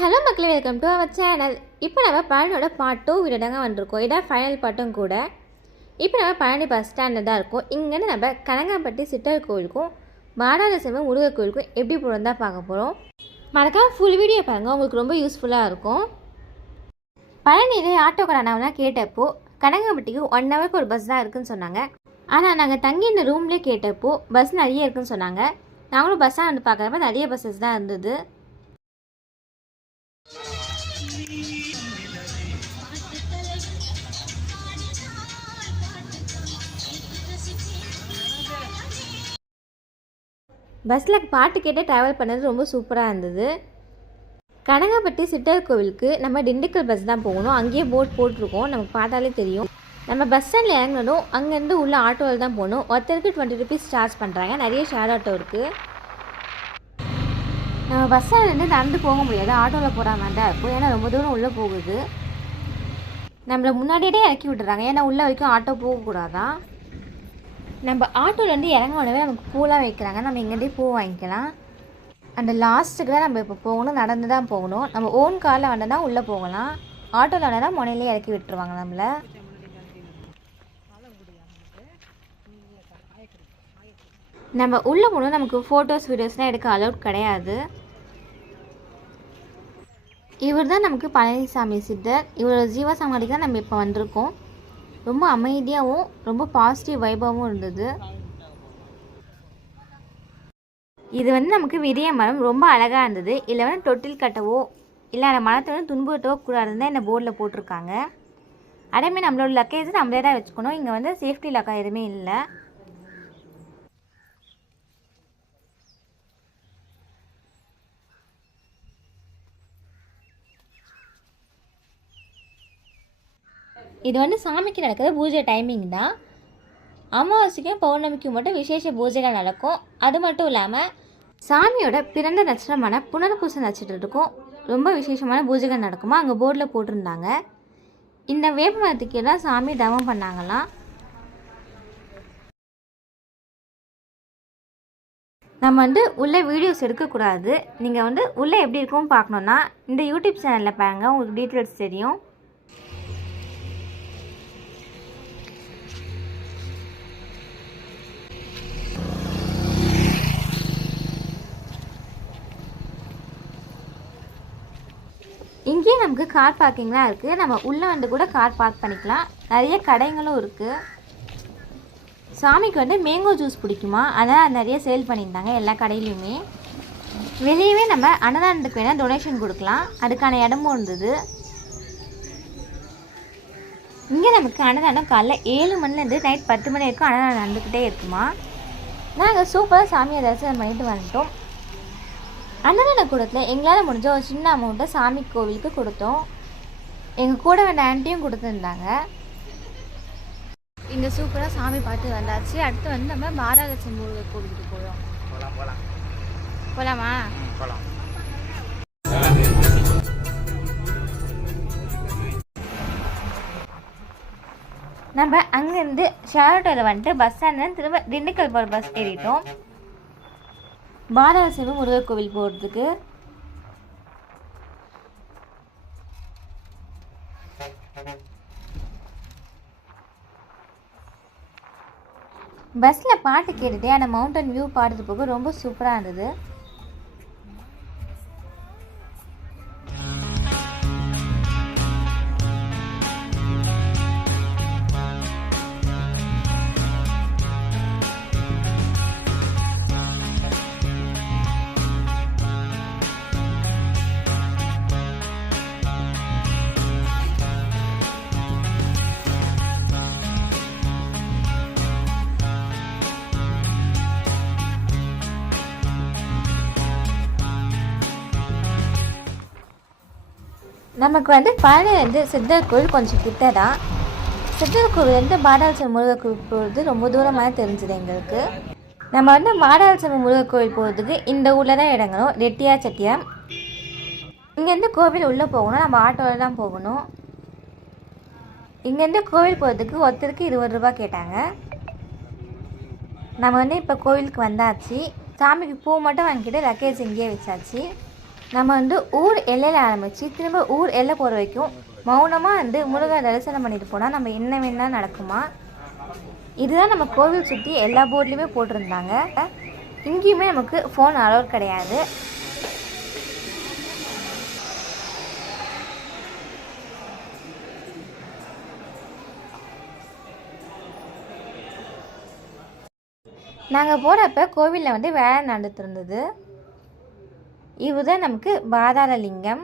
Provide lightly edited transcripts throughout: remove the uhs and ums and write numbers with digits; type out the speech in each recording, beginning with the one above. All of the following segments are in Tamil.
ஹலோ மக்களே, வெல்கம் டு அவர் சேனல். இப்போ நம்ம பழனியோட பார்ட் 2 வீடியோ தாங்க வந்திருக்கோம். இதான் ஃபைனல் பார்ட்டும் கூட. இப்போ நம்ம பழனி பஸ் ஸ்டாண்டில் தான் இருக்கோம். இங்கேருந்து நம்ம கனகாம்பட்டி சித்தர் கோவிலுக்கும் மாடாளசிவம் முருகர் கோவிலுக்கும் எப்படி போகிறோம் தான் பார்க்க போகிறோம். மறக்காம ஃபுல் வீடியோ பாருங்கள், உங்களுக்கு ரொம்ப யூஸ்ஃபுல்லாக இருக்கும். பழனியிலே ஆட்டோக்காரனாவெலாம் கேட்டப்போ கனகாம்பட்டிக்கு 1 ஹவருக்கு ஒரு பஸ் தான் இருக்குதுன்னு சொன்னாங்க. ஆனால் நாங்கள் தங்கி இந்த ரூம்லேயே கேட்டப்போ பஸ் நிறைய இருக்குதுன்னு சொன்னாங்க. நாங்களும் பஸ்ஸாக வந்து பார்க்குறப்ப நிறைய பஸ்ஸஸ் தான் இருந்தது. பஸ்ஸில் பாட்டு கேட்டு ட்ராவல் பண்ணது ரொம்ப சூப்பராக இருந்தது. கனகாம்பட்டி சித்தர் கோவிலுக்கு நம்ம திண்டுக்கல் பஸ் தான் போகணும். அங்கேயே போட் போட்டிருக்கோம், நமக்கு பார்த்தாலே தெரியும். நம்ம பஸ் ஸ்டாண்டில் இறங்கணும், அங்கேருந்து உள்ள ஆட்டோவில் தான் போகணும். ஒருத்தருக்கு 20 ருபீஸ் சார்ஜ் பண்ணுறாங்க. நிறைய ஷேர் ஆட்டோ இருக்குது. நம்ம பஸ் ஸ்டாண்ட்லேருந்து நடந்து போக முடியாது, ஆட்டோவில் போகிற மாதிரி தான் இருக்கும். ஏன்னா ரொம்ப தூரம் உள்ளே போகுது. நம்மளை முன்னாடியே இறக்கி விட்டுறாங்க, ஏன்னா உள்ளே வரைக்கும் ஆட்டோ போகக்கூடாதான். நம்ம ஆட்டோலேருந்து இறங்க உடனே நமக்கு பூலாம் வைக்கிறாங்க. நம்ம இங்கேருந்தே பூ வாங்கிக்கலாம். அந்த லாஸ்ட்டுக்கு தான் நம்ம இப்போ போகணும், நடந்து தான் போகணும். நம்ம ஓன் காரில் வந்தோன்னா உள்ளே போகலாம். ஆட்டோவில் வந்தோன்னா முனையிலே இறக்கி விட்டுருவாங்க நம்மளை. நம்ம உள்ளே போகணும். நமக்கு ஃபோட்டோஸ் வீடியோஸ்லாம் எடுக்க அலௌட் கிடையாது. இவர் தான் நமக்கு பழனிசாமி சித்தர். இவரோட ஜீவசமாதிக்கு தான் நம்ம இப்போ வந்திருக்கோம். ரொம்ப அமைதியாகவும் ரொம்ப பாசிட்டிவ் வைபாகவும் இருந்தது. இது நமக்கு விரிய மரம் ரொம்ப அழகாக இருந்தது. இல்லை தொட்டில் கட்டவோ இல்லை அந்த மரத்தை துன்புறுத்தவோ கூடாதுன்னு தான் இந்த போர்டில் போட்டிருக்காங்க. அதேமாதிரி நம்மளோட லக்கேஜ் நம்மளே தான் வச்சுக்கணும். இங்கே சேஃப்டி லாக்காக எதுவுமே இல்லை. இது சாமிக்கு நடக்கிற பூஜை டைமிங் தான். அமாவாசைக்கும் பௌர்ணமிக்கும் மட்டும் விசேஷ பூஜைகள் நடக்கும். அது மட்டும் இல்லாமல் சாமியோட பிறந்த நட்சத்திரமான புனர்பூச நட்சத்திரத்துக்கும் ரொம்ப விசேஷமான பூஜைகள் நடக்குமா அங்கே போர்டில் போட்டிருந்தாங்க. இந்த வேப்ப மரத்துக்கு எல்லாம் சாமி தவம் பண்ணாங்களாம். நம்ம உள்ளே வீடியோஸ் எடுக்கக்கூடாது. நீங்கள் உள்ளே எப்படி இருக்கும்னு பார்க்கணுன்னா இந்த யூடியூப் சேனலில் பாருங்கள், உங்களுக்கு டீட்டெயில்ஸ் தெரியும். இங்கேயே நமக்கு கார் பார்க்கிங்லாம் இருக்குது. நம்ம உள்ளே கூட கார் பார்க் பண்ணிக்கலாம். நிறைய கடைங்களும் இருக்குது. சாமிக்கு மேங்கோ ஜூஸ் பிடிக்குமா, அதான் நிறைய சேல் பண்ணியிருந்தாங்க எல்லா கடையிலையுமே. வெளியவே நம்ம அன்னதானத்துக்கு வேணால் டொனேஷன் கொடுக்கலாம், அதுக்கான இடமும் இருந்தது. இங்கே நமக்கு அன்னதானம் காலைல 7 மணிலேருந்து நைட் 10 மணி வரைக்கும் அன்னதானம் நடந்துக்கிட்டே இருக்குமா. நாங்கள் சூப்பராக சாமியை தரிசனம் பண்ணிட்டு வந்துட்டோம். அன்னதான கூடத்தில் எங்களால் முடிஞ்ச ஒரு சின்ன அமௌண்ட்டை சாமி கோவிலுக்கு கொடுத்தோம். எங்கள் கூட வேண்ட ஆண்டியும் கொடுத்துருந்தாங்க. இங்கே சூப்பராக சாமி பார்த்து வந்தாச்சு. அடுத்து நம்ம மாடாளசி முருகர் கோவிலுக்கு போகிறோம். போகலாமா? நம்ம அங்கேருந்து ஷேரோட்டோவில் பஸ் ஸ்டாண்ட்லேருந்து திரும்ப திண்டுக்கல் போகிற பஸ் ஏறிட்டோம். மாடாளசிவம் முருகர் கோவில் போகிறதுக்கு. பஸ்ஸில் பாட்டு கேட்டுகிட்டே அந்த மவுண்டன் வியூ பாடுறது போக ரொம்ப சூப்பராக இருந்தது. நமக்கு பழனிலேருந்து சித்தர் கோவில் கொஞ்சம் கிட்ட தான். சித்தர் கோவிலேருந்து மாடாளசிவம் முருகர் கோவில் போகிறது ரொம்ப தூரமாக தெரிஞ்சுது எங்களுக்கு. நம்ம மாடாளசிவம் முருகர் கோவில் போகிறதுக்கு இந்த ஊரில் தான் இறங்கணும், ரெட்டியார் செட்டியார். இங்கேருந்து கோவில் உள்ளே போகணும், நம்ம ஆட்டோவில் தான் போகணும். இங்கேருந்து கோவில் போகிறதுக்கு ஒருத்தருக்கு 20 ரூபா கேட்டாங்க. நம்ம இப்போ கோவிலுக்கு வந்தாச்சு. சாமிக்கு பூ மட்டும் வாங்கிட்டு லக்கேஜ் இங்கேயே வச்சாச்சு. நம்ம ஊர் எல்லையில் ஆரம்பித்து திரும்ப ஊர் எல்லை போகிற வரைக்கும் மௌனமாக முருகன் தரிசனம் பண்ணிட்டு போனால் நம்ம என்ன வேணால் நடக்குமா. இதுதான் நம்ம கோவில் சுற்றி எல்லா போர்ட்லேயுமே போட்டிருந்தாங்க. இங்கேயுமே நமக்கு ஃபோன் அலோட் கிடையாது. நாங்கள் போகிறப்ப கோவிலில் வேலை நடந்துட்டு இருந்தது. இதுதான் நமக்கு பாதாளலிங்கம்.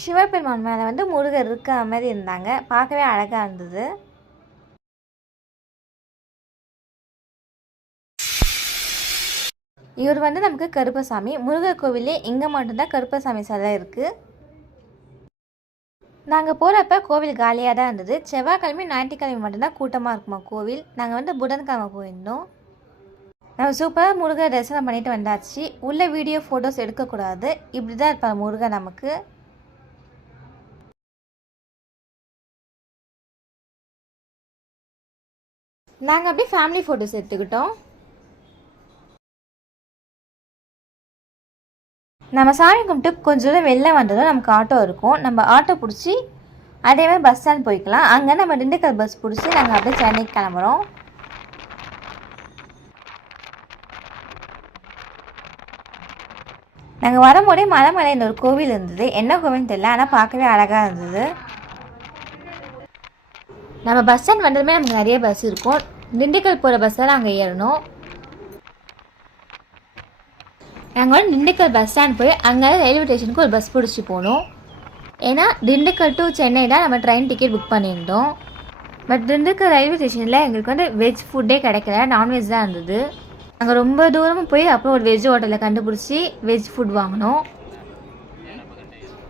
சிவபெருமான் மேலே முருகர் இருக்க மாதிரி இருந்தாங்க. பார்க்கவே அழகாக இருந்தது. இவர் நமக்கு கருப்பசாமி. முருகர் கோவிலே இங்கே மட்டும்தான் கருப்பசாமி சிலை இருக்குது. நாங்கள் போகிறப்ப கோவில் காலியாக தான் இருந்தது. செவ்வாய்க்கிழமை ஞாயிற்றுக்கிழமை மட்டும்தான் கூட்டமாக இருக்குமா கோவில். நாங்கள் புதன்கிழமை போயிருந்தோம். நம்ம சூப்பராக முருகர் தரிசனம் பண்ணிட்டு வந்தாச்சு. உள்ள வீடியோ ஃபோட்டோஸ் எடுக்கக்கூடாது. இப்படி தான் இருப்பார் முருகர் நமக்கு. நாங்கள் அப்படியே ஃபேமிலி ஃபோட்டோஸ் எடுத்துக்கிட்டோம். நம்ம சாமி கும்பிட்டு கொஞ்சம் தூரம் வெளில வந்ததும் நமக்கு ஆட்டோ இருக்கும். நம்ம ஆட்டோ பிடிச்சி அதே மாதிரி பஸ் ஸ்டாண்ட் போய்க்கலாம். அங்கே நம்ம திண்டுக்கல் பஸ் பிடிச்சி நாங்கள் அப்படியே சென்னைக்கு கிளம்புறோம். நாங்கள் வரும்போதே மலைமலைன்னு ஒரு கோவில் இருந்தது. என்ன கோவில்னு தெரியல, ஆனால் பார்க்கவே அழகாக இருந்தது. நம்ம பஸ் ஸ்டாண்ட் வந்ததுமே நமக்கு நிறைய பஸ் இருக்கும். திண்டுக்கல் போகிற பஸ்ஸில் நாங்கள் ஏறணும். நாங்கள் திண்டுக்கல் பஸ் ஸ்டாண்ட் போய் அங்கே ரயில்வே ஸ்டேஷனுக்கு ஒரு பஸ் பிடிச்சி போகணும். ஏன்னா திண்டுக்கல் டு சென்னை தான் நம்ம ட்ரெயின் டிக்கெட் புக் பண்ணியிருந்தோம். பட் திண்டுக்கல் ரயில்வே ஸ்டேஷனில் எங்களுக்கு வெஜ் ஃபுட்டே கிடைக்கல, நான்வெஜ் தான் இருந்தது. நாங்கள் ரொம்ப தூரமாக போய் அப்புறம் ஒரு வெஜ் ஹோட்டலில் கண்டுபிடிச்சி வெஜ் ஃபுட் வாங்கினோம்.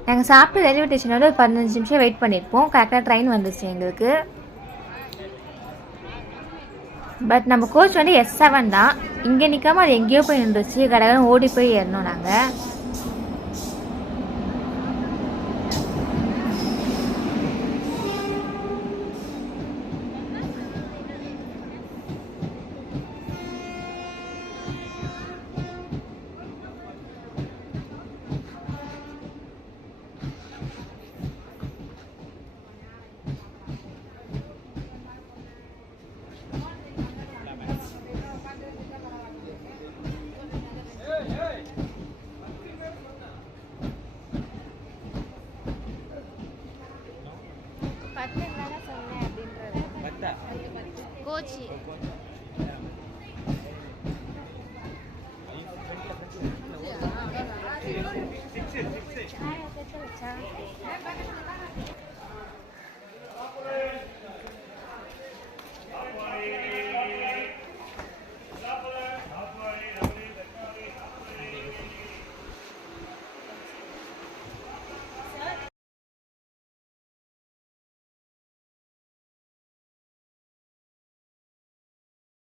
நாங்கள் சாப்பிட்டு ரயில்வே ஸ்டேஷனோட ஒரு 15 நிமிஷம் வெயிட் பண்ணியிருப்போம். கரெக்டாக ட்ரெயின் வந்துச்சு எங்களுக்கு. பட் நம்ம கோச் S7 தான். இங்கே நிற்காமல் அது எங்கேயோ போய் நின்றுச்சு. கடகடன் ஓடி போய் ஏறணும் நாங்கள். கோச்சி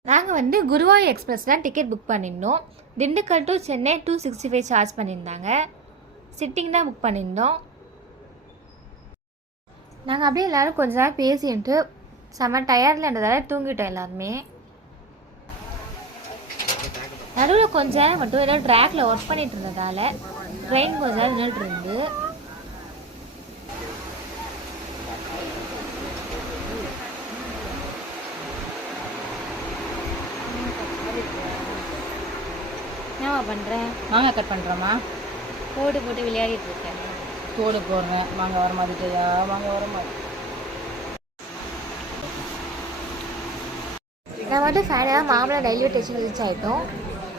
நாங்கள் குருவாயூர் எக்ஸ்பிரஸ் தான் டிக்கெட் புக் பண்ணியிருந்தோம். திண்டுக்கல் டு சென்னை 265 சார்ஜ் பண்ணியிருந்தாங்க. சிட்டிங் தான் புக் பண்ணியிருந்தோம். நாங்கள் அப்படியே எல்லோரும் கொஞ்ச நேரம் பேசிட்டு செம்ம டயர்டில் இருந்ததால் தூங்கிட்டோம் எல்லாருமே. நடுவில் கொஞ்ச நேரம் மட்டும் ஏதோ ட்ராக்ல ஒர்க் பண்ணிட்டு இருந்ததால் ட்ரெயின் கொஞ்ச நேரம் நின்றுட்டு இருந்து. என்னவா பண்ணுறேன்? மாங்காய் கட் பண்ணுறோமா? கோடு போட்டு விளையாடிட்டு இருக்கேன். கோடு போடுறேன். மாங்காய் வர மாதிரியா? மாங்காய் வர மாதிரி. நான் ஃபைனலாக மாம்பழம் ரயில்வே ஸ்டேஷன் ரீச் ஆகிட்டோம்.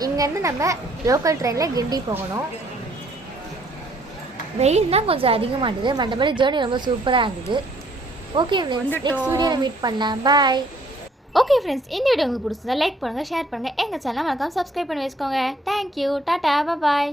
இங்கேருந்து நம்ம லோக்கல் ட்ரெயினில் கிண்டி போகணும். வெயில் தான் கொஞ்சம் அதிகமாக இருந்தது. மற்றபடி ஜேர்னி ரொம்ப சூப்பராக இருந்தது. ஓகே ஃப்ரெண்ட்ஸ், நெக்ஸ்ட் வீடியோவில் மீட் பண்ணலாம். பாய். ஓகே ஃப்ரெண்ட்ஸ், இந்த வீடியோ உங்களுக்கு பிடிச்சதா லைக் பண்ணுங்கள், ஷேர் பண்ணுங்கள். எங்கள் சேனல் மறக்காம சப்ஸ்கிரைப் பண்ணி வச்சுக்கோங்க. தேங்க்யூ. டாட்டா, பாய்.